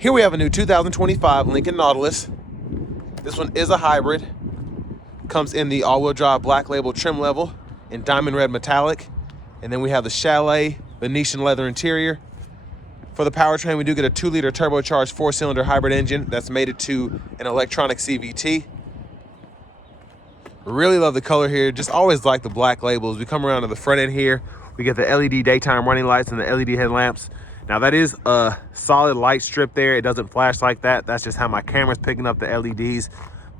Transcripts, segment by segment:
Here we have a new 2025 Lincoln Nautilus. This one is a hybrid. Comes in the all-wheel drive black label trim level in diamond red metallic. And then we have the Chalet Venetian leather interior. For the powertrain, we do get a 2-liter turbocharged 4-cylinder hybrid engine that's mated to an electronic CVT. Really love the color here. Just always like the black labels. We come around to the front end here. We get the LED daytime running lights and the LED headlamps. Now that is a solid light strip there. It doesn't flash like that. That's just how my camera's picking up the LEDs.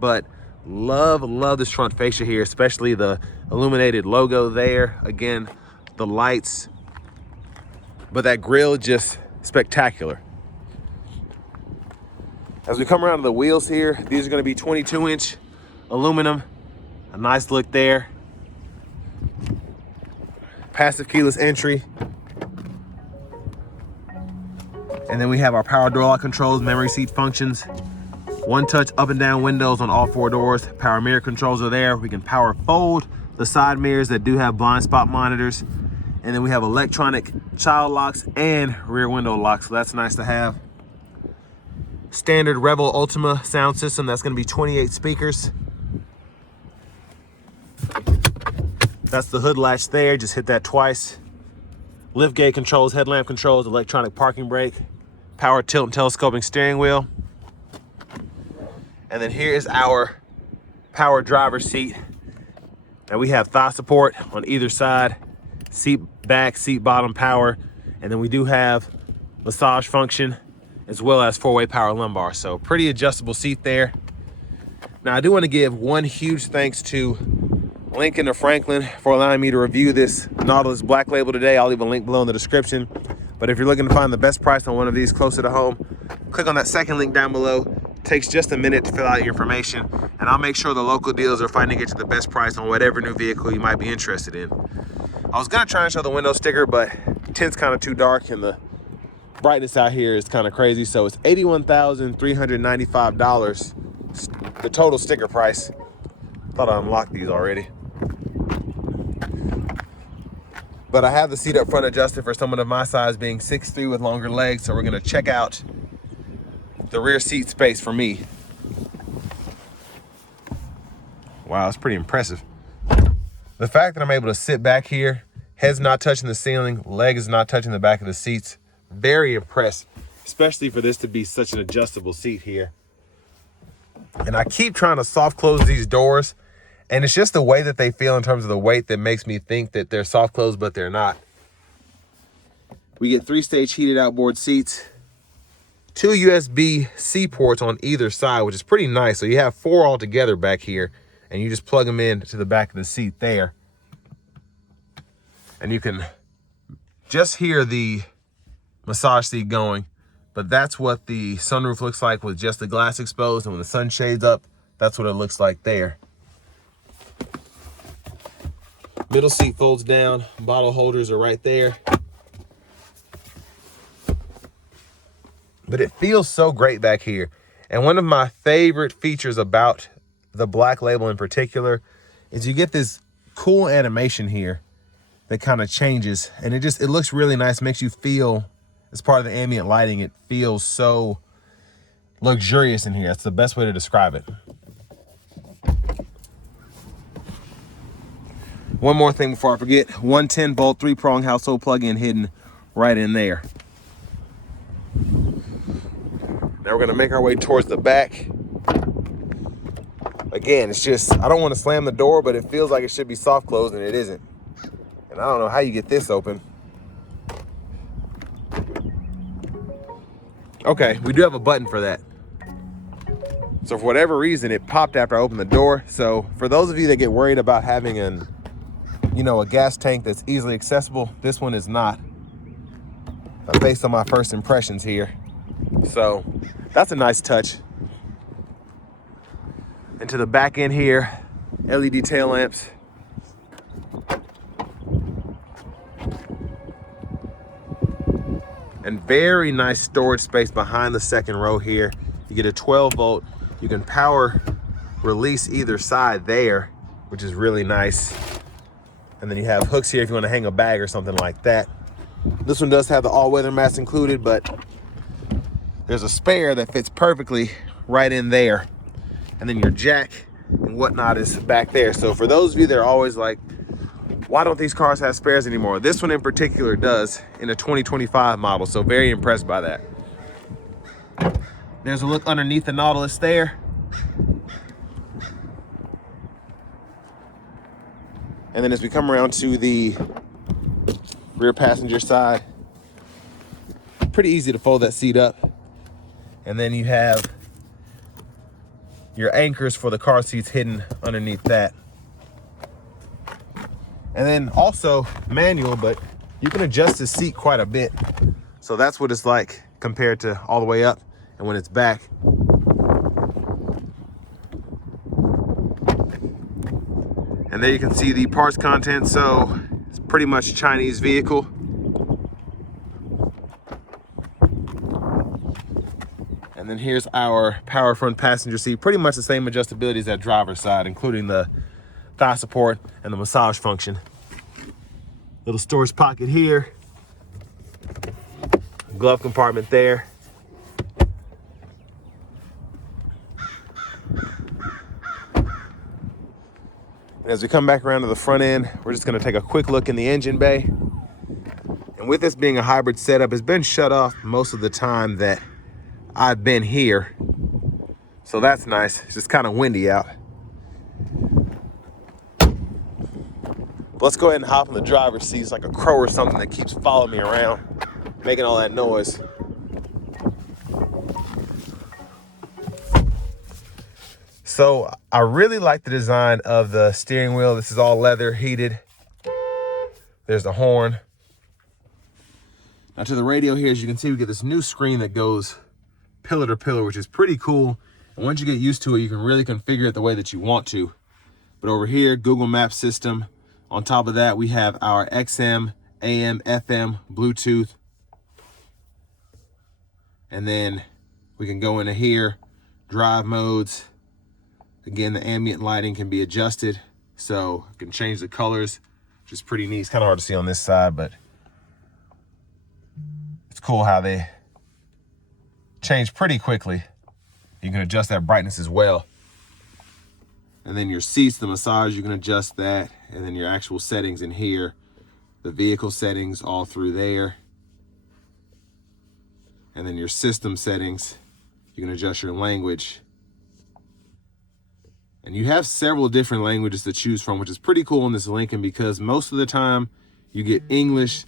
But love this front fascia here, especially the illuminated logo there. Again, the lights, but that grille just spectacular. As we come around to the wheels here, these are going to be 22-inch aluminum. A nice look there. Passive keyless entry. And then we have our power door lock controls, memory seat functions, one-touch up and down windows on all 4 doors. Power mirror controls are there. We can power fold the side mirrors that do have blind spot monitors. And then we have electronic child locks and rear window locks, so that's nice to have. Standard Revel Ultima sound system, that's gonna be 28 speakers. That's the hood latch there, just hit that twice. Lift gate controls, headlamp controls, electronic parking brake, power tilt and telescoping steering wheel. And then here is our power driver's seat. Now we have thigh support on either side, seat back, seat bottom power, and then we do have massage function as well as 4-way power lumbar. So pretty adjustable seat there. Now I do want to give one huge thanks to Lincoln of Franklin for allowing me to review this Nautilus black label today. I'll leave a link below in the description. But if you're looking to find the best price on one of these closer to home, click on that second link down below. It takes just a minute to fill out your information, and I'll make sure the local dealers are fighting to get you the best price on whatever new vehicle you might be interested in. I was gonna try and show the window sticker, but the tint's kind of too dark and the brightness out here is kind of crazy. So it's $81,395, the total sticker price. Thought I unlocked these already. But I have the seat up front adjusted for someone of my size, being 6'3" with longer legs. So we're gonna check out the rear seat space for me. Wow, it's pretty impressive. The fact that I'm able to sit back here, head's not touching the ceiling, leg is not touching the back of the seats. Very impressed, especially for this to be such an adjustable seat here. And I keep trying to soft close these doors, and it's just the way that they feel in terms of the weight that makes me think that they're soft closed, but they're not. We get 3-stage heated outboard seats, 2 USB-C ports on either side, which is pretty nice. So you have 4 altogether back here, and you just plug them in to the back of the seat there. And you can just hear the massage seat going, but that's what the sunroof looks like with just the glass exposed, and when the sun shades up, that's what it looks like there. Middle seat folds down, bottle holders are right there. But it feels so great back here. And one of my favorite features about the black label in particular is you get this cool animation here that kind of changes, and it looks really nice. Makes you feel, as part of the ambient lighting, it feels so luxurious in here. That's the best way to describe it. One more thing before I forget, 110-volt 3-prong household plug-in hidden right in there. Now we're gonna make our way towards the back. Again, it's just, I don't want to slam the door, but it feels like it should be soft closed, and it isn't. And I don't know how you get this open. Okay, we do have a button for that. So for whatever reason, it popped after I opened the door. So for those of you that get worried about having a gas tank that's easily accessible, this one is not, based on my first impressions here. So that's a nice touch. And to the back end here, LED tail lamps. And very nice storage space behind the second row here. You get a 12-volt. You can power release either side there, which is really nice. And then you have hooks here if you want to hang a bag or something like that. This one does have the all-weather mats included, but there's a spare that fits perfectly right in there. And then your jack and whatnot is back there. So for those of you that are always like, why don't these cars have spares anymore? This one in particular does, in a 2025 model. So very impressed by that. There's a look underneath the Nautilus there. And then as we come around to the rear passenger side, pretty easy to fold that seat up. And then you have your anchors for the car seats hidden underneath that. And then also manual, but you can adjust the seat quite a bit. So that's what it's like compared to all the way up and when it's back. And there you can see the parts content. So it's pretty much a Chinese vehicle. And then here's our power front passenger seat. Pretty much the same adjustability as that driver's side, including the thigh support and the massage function. Little storage pocket here. Glove compartment there. And as we come back around to the front end, we're just gonna take a quick look in the engine bay. And with this being a hybrid setup, it's been shut off most of the time that I've been here. So that's nice. It's just kind of windy out. Let's go ahead and hop in the driver's seat. It's like a crow or something that keeps following me around, making all that noise. So I really like the design of the steering wheel. This is all leather, heated. There's the horn. Now to the radio here, as you can see, we get this new screen that goes pillar to pillar, which is pretty cool. And once you get used to it, you can really configure it the way that you want to. But over here, Google Maps system. On top of that, we have our XM, AM, FM, Bluetooth. And then we can go into here, drive modes. Again, the ambient lighting can be adjusted. So you can change the colors, which is pretty neat. It's kind of hard to see on this side, but it's cool how they change pretty quickly. You can adjust that brightness as well. And then your seats, the massage, you can adjust that. And then your actual settings in here, the vehicle settings all through there. And then your system settings, you can adjust your language. And you have several different languages to choose from, which is pretty cool in this Lincoln because most of the time you get English,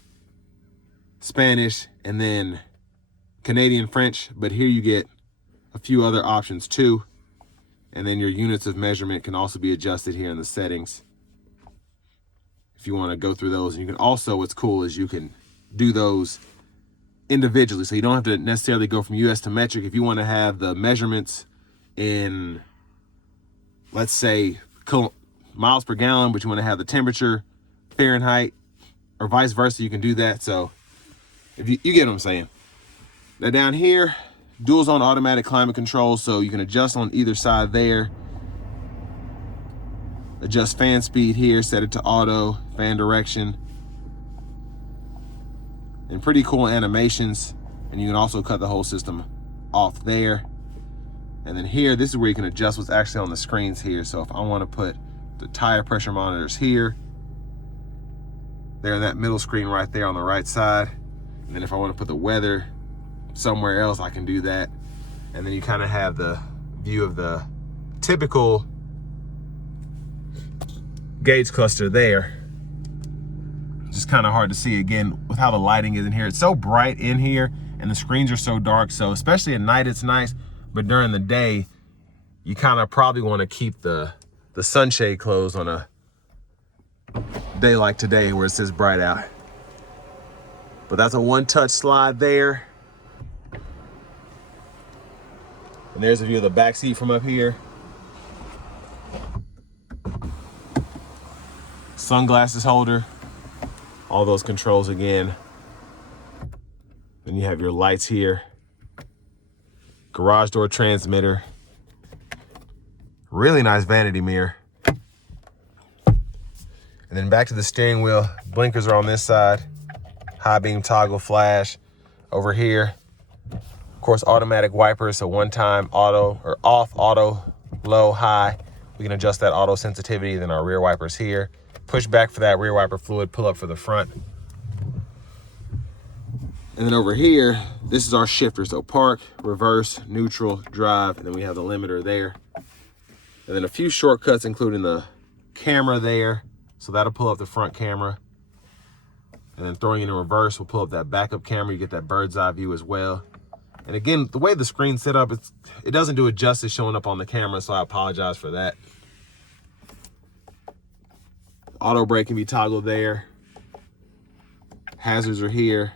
Spanish, and then Canadian French, but here you get a few other options too. And then your units of measurement can also be adjusted here in the settings if you want to go through those. And you can also, what's cool is you can do those individually. So you don't have to necessarily go from US to metric. If you want to have the measurements in, let's say, miles per gallon, but you want to have the temperature, Fahrenheit, or vice versa, you can do that. So if you get what I'm saying. Now down here, dual zone automatic climate control, so you can adjust on either side there. Adjust fan speed here, set it to auto, fan direction. And pretty cool animations. And you can also cut the whole system off there. And then here, this is where you can adjust what's actually on the screens here. So if I want to put the tire pressure monitors here, they're in that middle screen right there on the right side. And then if I want to put the weather somewhere else, I can do that. And then you kind of have the view of the typical gauge cluster there. Just kind of hard to see again with how the lighting is in here. It's so bright in here and the screens are so dark. So especially at night, it's nice. But during the day, you kind of probably want to keep the sunshade closed on a day like today where it's this bright out. But that's a one-touch slide there. And there's a view of the back seat from up here. Sunglasses holder. All those controls again. Then you have your lights here. Garage door transmitter. Really nice vanity mirror. And then back to the steering wheel. Blinkers are on this side. High beam toggle flash over here. course, automatic wipers, so one time auto or off, auto, low, high. We can adjust that auto sensitivity. Then our rear wipers here. Push back for that rear wiper fluid, pull up for the front. And then over here, this is our shifter. So park, reverse, neutral, drive, and then we have the limiter there. And then a few shortcuts, including the camera there. So that'll pull up the front camera. And then throwing it in reverse will pull up that backup camera. You get that bird's eye view as well. And again, the way the screen's set up, it doesn't do it justice showing up on the camera, so I apologize for that. Auto brake can be toggled there. Hazards are here.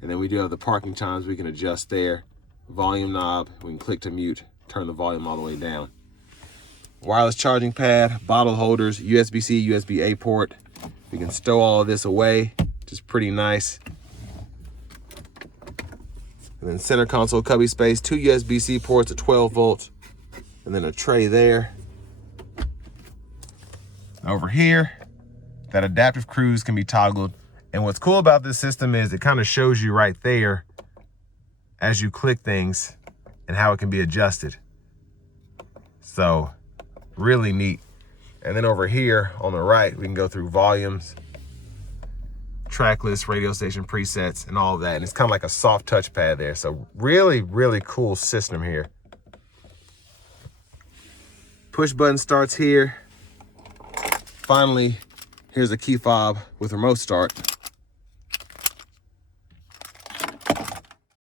And then we do have the parking times we can adjust there. Volume knob, we can click to mute, turn the volume all the way down. Wireless charging pad, bottle holders, USB-C, USB-A port. We can stow all of this away, which is pretty nice. And then center console cubby space, 2 USB-C ports, a 12 volt, and then a tray there. Over here, that adaptive cruise can be toggled. And what's cool about this system is it kind of shows you right there as you click things and how it can be adjusted. So really neat. And then over here on the right, we can go through volumes, track list, radio station presets, and all of that. And it's kind of like a soft touchpad there. So really, really cool system here. Push button starts here. Finally, here's a key fob with remote start.